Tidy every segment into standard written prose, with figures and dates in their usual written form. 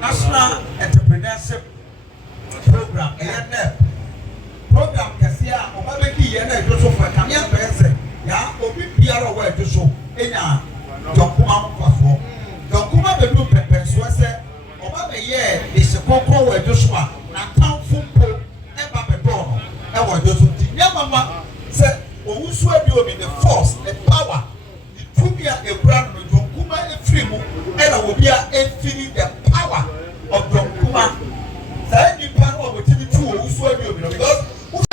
National Entrepreneurship Program, program Cassia, or maybe and I do so for Kanya Pese, ya, or Piara where to show in a Dokuma Pafo. Dokuma the Blue Pepper, so I said, or maybe yeah, is a cocoa where to show, not town football, and Papa Dono, and what does it? Yamama said, who swear you in the force, the power, the Tubia, a brand with Dokuma, a free move, and I will be a feeling the power of Dokuma. That you can over to the two who swear you because. So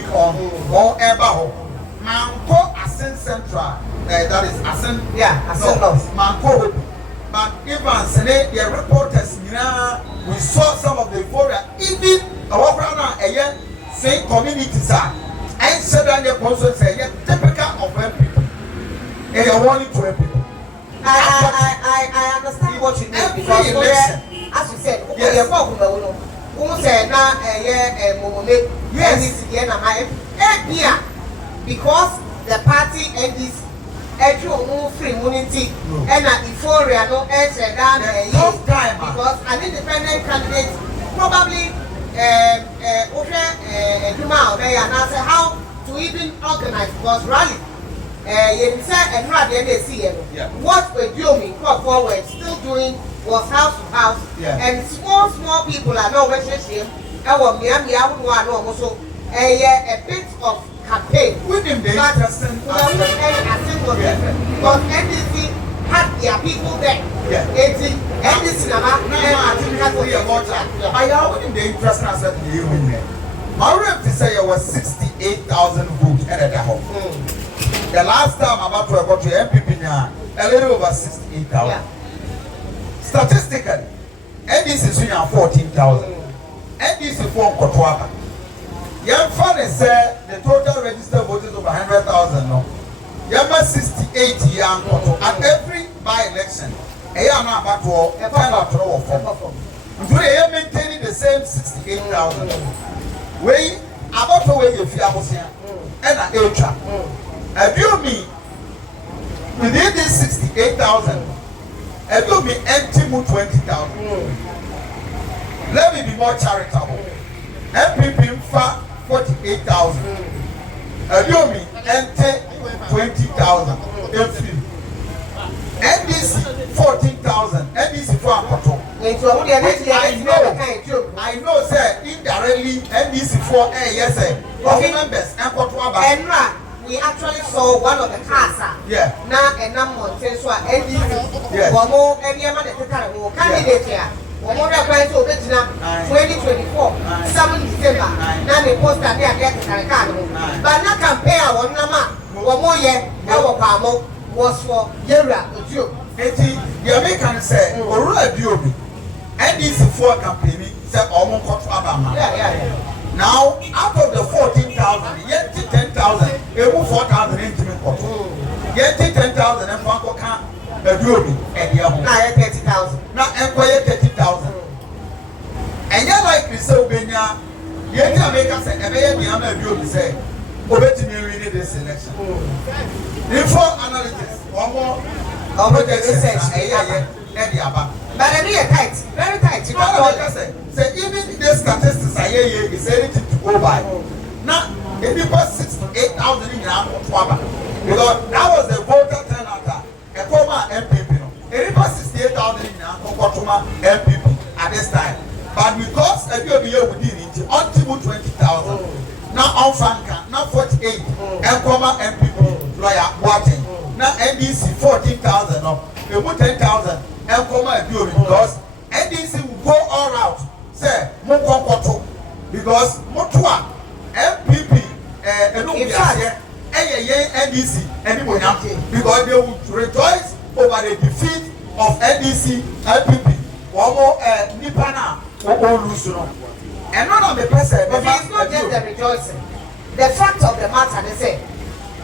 week on or ever. Manko Asen Central, that is Asen. Yeah, Asen North. Manko. But even today, the reporters, we saw some of the euphoria. Even our brother, same communities are. And said that the person say, typical of people. And you're wanting to help people. I understand what you mean because as you said, yes. Who said now yes, because the party and this free immunity and a euphoria no answer down because an independent candidate probably how to even organize because rally what Aduomi brought forward still doing was house to house and small people are not relationship also a bit of campaign with him they because NDC had their people there. NDC I wouldn't the interest as a women. My rep to say it was 68,000 votes at the home. The last time about to go to NPP now, a little over 68,000. Statistically, NDC is 14,000. NDC form Kotwaba. Young father said the total registered voters over 100,000. No, Yama 68 young Koto at every by-election. A young about to a final throw of today, they are maintaining the same 68,000. We about to wait if you are and an ultra. Aduomi within this 68,000, Aduomi empty 20,000. Let me be more charitable. NPP 48,000. Aduomi empty 20,000. NDC 14,000. NDC for Akoto. I know, sir, indirectly NDC for yes, sir. Members and we actually saw one of the cars. Yeah. Now and number so NDC. One more candidate here. One more applying to 2024, 7 December. Now the post that they are getting but not compare one more year. Our Pamo was for Yera Uju. The American said, or Aduomi, NDC for campaign said almost Abama. Now, out of the 14,000, yet 10,000, it was 4,000 intimate quarter. Yet 10,000 and Franco can't Aduomi and your home. Now 30,000. Now, acquire 30,000. And you're like Pennsylvania, yet America said, and they have Aduomi say, Obey me reading this election. Before analysis, one more. But I need tight, very tight. You say even the statistics I hear is anything to go by. Now, if you put 68,000 in your because that was the voter turnout a former NPP. If you put 68,000 in your NPP at this time, but because if you be within it, until 20,000. Now on Franca, now 48, and former NPP lawyer watching. Now NDC 14,000, no, they put 10,000 and come and do it because NDC will go all out. Say, Moko because Motua, MPP, NDC, because they would rejoice over the defeat of NDC, MPP. One more Nipana, and none of the person. But it's not just the rejoicing. The fact of the matter, they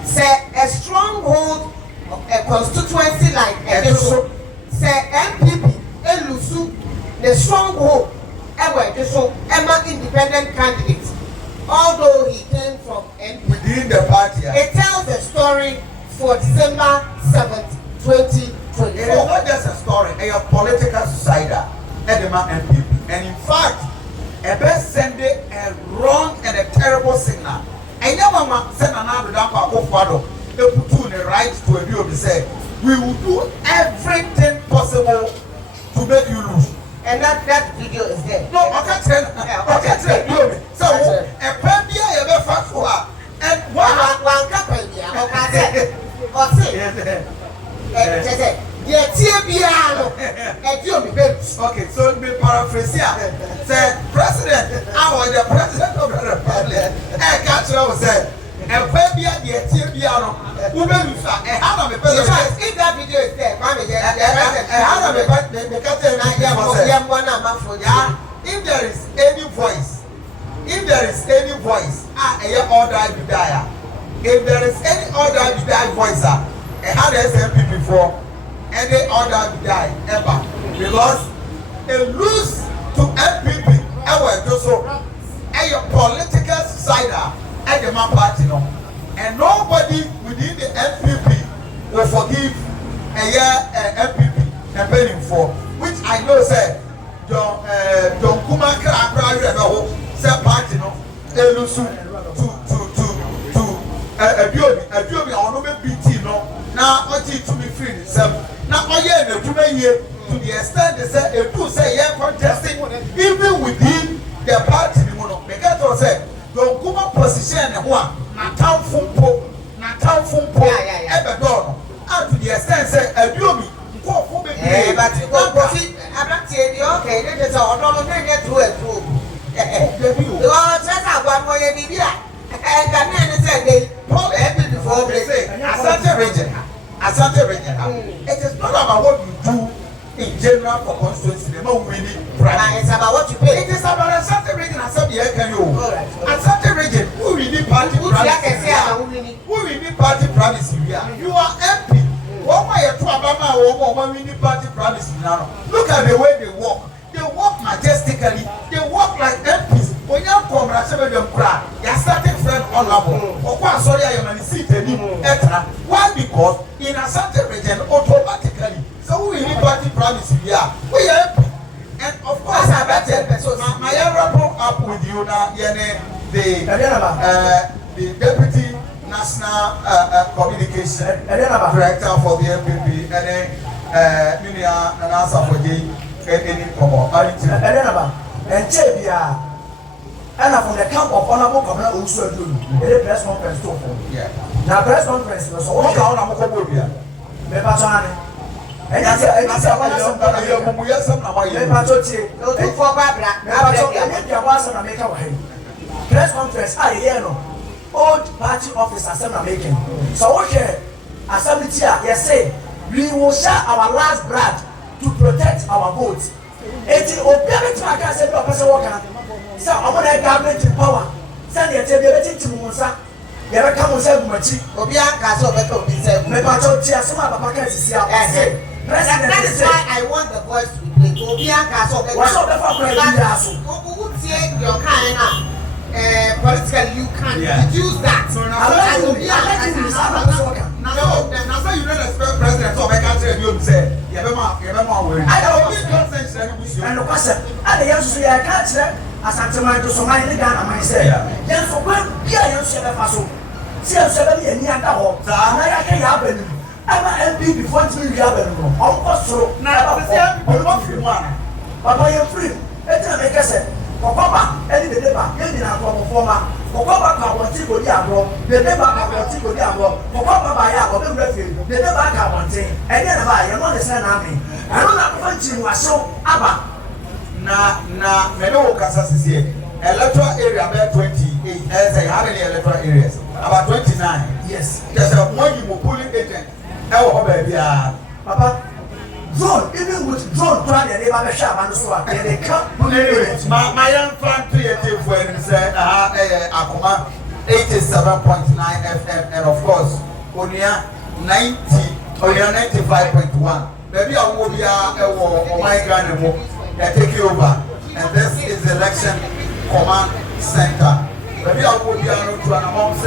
say a stronghold of a constituency like Ejisu, say NPP, Elusu, the stronghold, Emma independent candidate, although he came from NPP. Within the party. It tells the story for December 7th, 2024. It is not just a story, a political suicide, Edema NPP. And in fact, a best send a wrong and a terrible signal. I never send another damper of Fado. They put the right to a view of the say, we will do everything possible to make you lose. And that video is there. No, I can't tell you. So, a penny ever fast for her. And one couple, okay, so be paraphrase here. Say, President, I was the President of the Republic. I can't shall say, and baby at the Etiano, who may be fat, and how many people if that video is there, Mammy, if there is any voice, a order to die. If there is any order to die voice, and how the SMP before, any order to die ever, because a lose to NPP, a political suicide at the man party, no, and nobody within the NPP will forgive a NPP campaigning for, which I know said John Kumaka said party, no, Ejisu to Aduomi or no BT, no, now what to be free itself. Now oh yeah, the to the extent they say a two say yeah contesting even within the party, because I said don't come up position and one na town fumpo ever done and to the extent say Aduomi go for me but you go profit I'm not saying okay this is all don't get through it through you are just one more year and Ghanaian said they told every before they say Asante region it is not about what you do in general for constituency, the more winning prize. It's about what you pay. It is about Asante region and some year can you. Asante region, who will need party promise? Who will need party promise? You are MP. What are you to Abama or one winning party promise now? Look at the way they walk. They walk majestically. They walk like MPs. When you come, them cry. You are starting friend on level. Sorry, I am seat why? Because in Asante region automatically. So we need party promise here. We are and of course I bet my rapport up with you now, the deputy national communication director for the NPP and then Minia and answer for the any promo. And Jabia and from the camp of Honorable Governor also do a press conference to yeah. Now press conference was all down on Mokobia. And that's a press conference. I hear no old party office assembly making. So okay, assembly yes say we will share our last blood to protect our votes. It is obvious to my cousin person worker. So I want a government in power. Send it to Musa. You ever come and say Mumachi? Obianka so better be said. That is why I want the voice to be played. Obianka so better. Who say your kind politically you can use that. So now you don't expect president to make a trade. You say, I don't and the question, I can't say, as I'm trying to survive the Ghana myself. Yes, for when you are so. See, I'm 7 and near the home. I can't happen. I'm an MP before you happen. Of course, so now but I am free. Let's make a set. For Papa, any the deba, any former. For Papa, I want to go diablo. The deba, I want to go diablo. For Papa, I have a refuge. The deba, I want to. And then I am not the same army. I don't have to was so Abba. Na Meno Casas here. Electoral area about 28. As I have any electoral areas. About 29. Yes. There's a one you polling agent. Oh, baby. Papa. Zone, even with zone, trying to never shop and so on. They can't put it. My young fan creative when said, Akuma 87.9 FM, and of course, Onia 95.1. Maybe I will be a my grand take over, and this is the election command center. Maybe I will be able to announce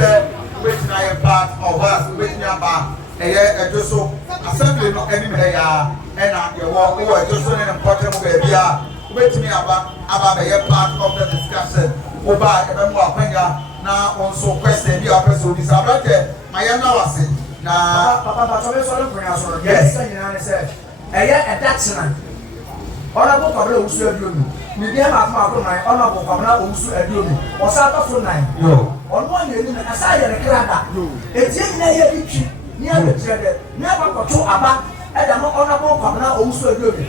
which I am part of us, which I am. Ejisu assembly no any me ya na ye wo Ejisu ne important baby a wetimi aba be part of the discussion oba e be mo akwanya na onso question bi apeso bi sabrate maye na wase na papa to me so le kwanya so yes nyina ne say that's honorable Kabla Usu Aduomi ni dia ma fa ko nine honorable Kabla Usu Aduomi o sa to so nine yo ono anya ni na sa ye ne krada etie nyina ye bitwi ni abetrede ni abakoto aba eda no honorable Kabla Usu Aduomi e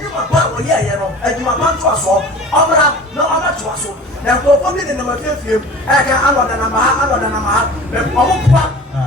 ni ma ba wo ye no adwuma ba to aso obra no oba to aso na nkurɔfoɔ bi de nam afiefiem ɛka anɔda na maha ɔmo pa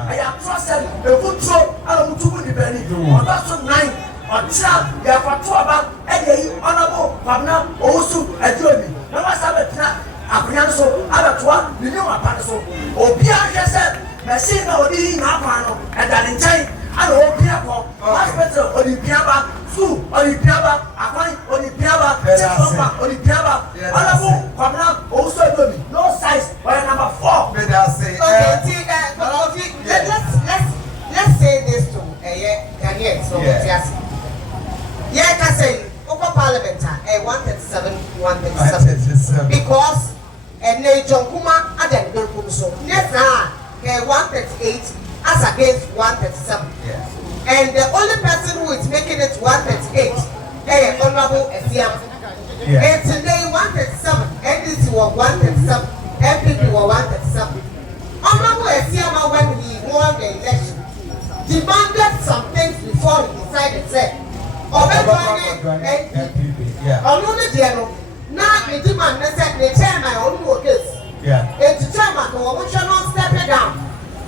ɛyɛ atorɔ sɛ efuturo ana ɔmo tubu nipa ni ɔba so 9 ɔkyerɛ yɛfato aba ɛde yi ɔnabɔ kwabena owusu Aduomi na wasa bɛtena akonnwa no so abɛtoa ne nnwuma pa no so obiara hwɛ sɛ machine na ɔde yi n'akwan no ɛda ne nkyɛn ana ɔbea kɔ hospital onipiaba school onipiaba akwan onipiaba chekwa onipiaba ɔnabɔ kwabena owusu Aduomi no size ɔyɛ number 4. Okay, let's say this to Ghanaians. So yeah, can say Open Parliament 137, 137 because John Kuma Adam Bilkum so yes 138 as against 137. Yes. And the only person who is making it 138 Honorable Esiam. And today 137, NDC was 137, NPP was 137. Honorable Esiam, when he won the election, demanded some things before he decided say only the now the demand said the chairman on case. And the chairman who should not step it down.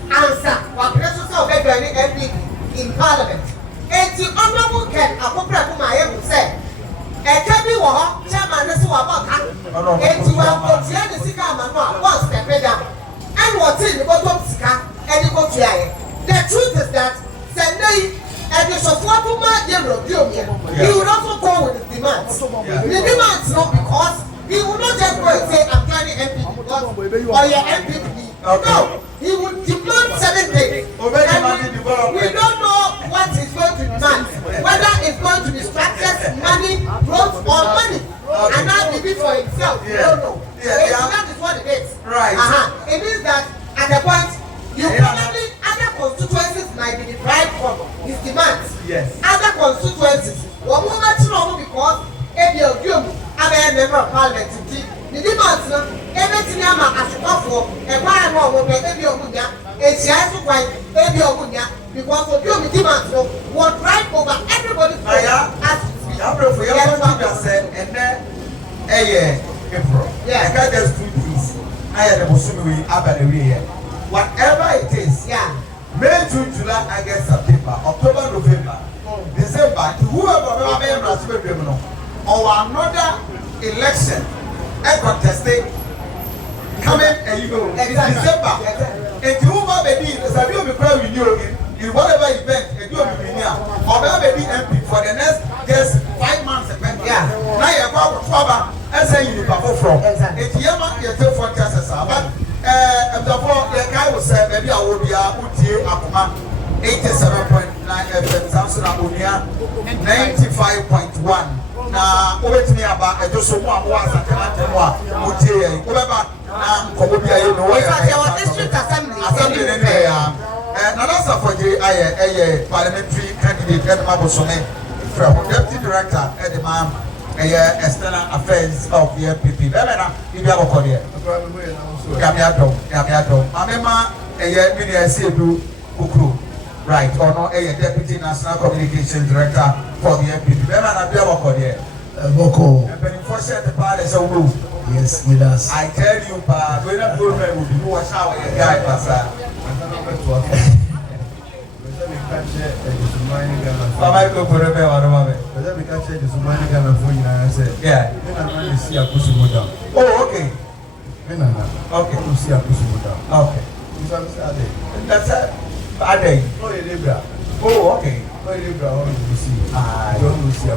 Answer what president of NPP in Parliament. And the honorable can appropriate my able say. And can be what chairman is about that. And you are going to see man one step it down. And what is the bottom scan and you go to the truth is that Sunday and the support of my dear he would also go with his demands. The demands not because he would not just go and say I'm joining MPP or your MPP. No, he would demand certain things. And we don't know what he's going to demand. Whether it's going to be structures, money, growth or money. And now be for himself. We don't know. That is what it is. Right. It means that at the point you probably other constituencies might be deprived from his demands. Yes. Other constituencies, one moment because Aduomi, I'm a member of Parliament. The demands, everything I'm asking for, and why I'm not going to Aduomi, and she has to find Aduomi because Aduomi demands will drive over everybody. And then, April. I got just 2 days. I had a Musumi about a year. Whatever it is, May, June, July, August, September, October, November, December, whoever or another election, a contested coming and you go in December. And you will be in whatever event, and you will be near, or maybe MP for the next just 5 months. Now you're about to trouble and say you perform from. It's Yama, you're still for justice. But the guy was said, maybe I will be a 87.9 FM, Samson Abunia, 95.1. Now, over to me about a dozen more was a Canada, Mutia, whoever, Kobia, you know, district assembly. And another for the parliamentary candidate, Mabosone, from deputy director at the MAM, external affairs of the NPP. Bemena, if you have a career, Gamiato, Amema, a minister do Ukru, right, or not a deputy national communications director for the NPP. Bemena, if you have a career. Boko. And unfortunately, the part is a roof. Yes, with us. I tell you, but when I'm going to do a shower, a guy, Pasa. Baba go for a bear, yeah. Oh, okay. Okay. Okay. That's a bad day. Oh, okay. Ah, I don't see a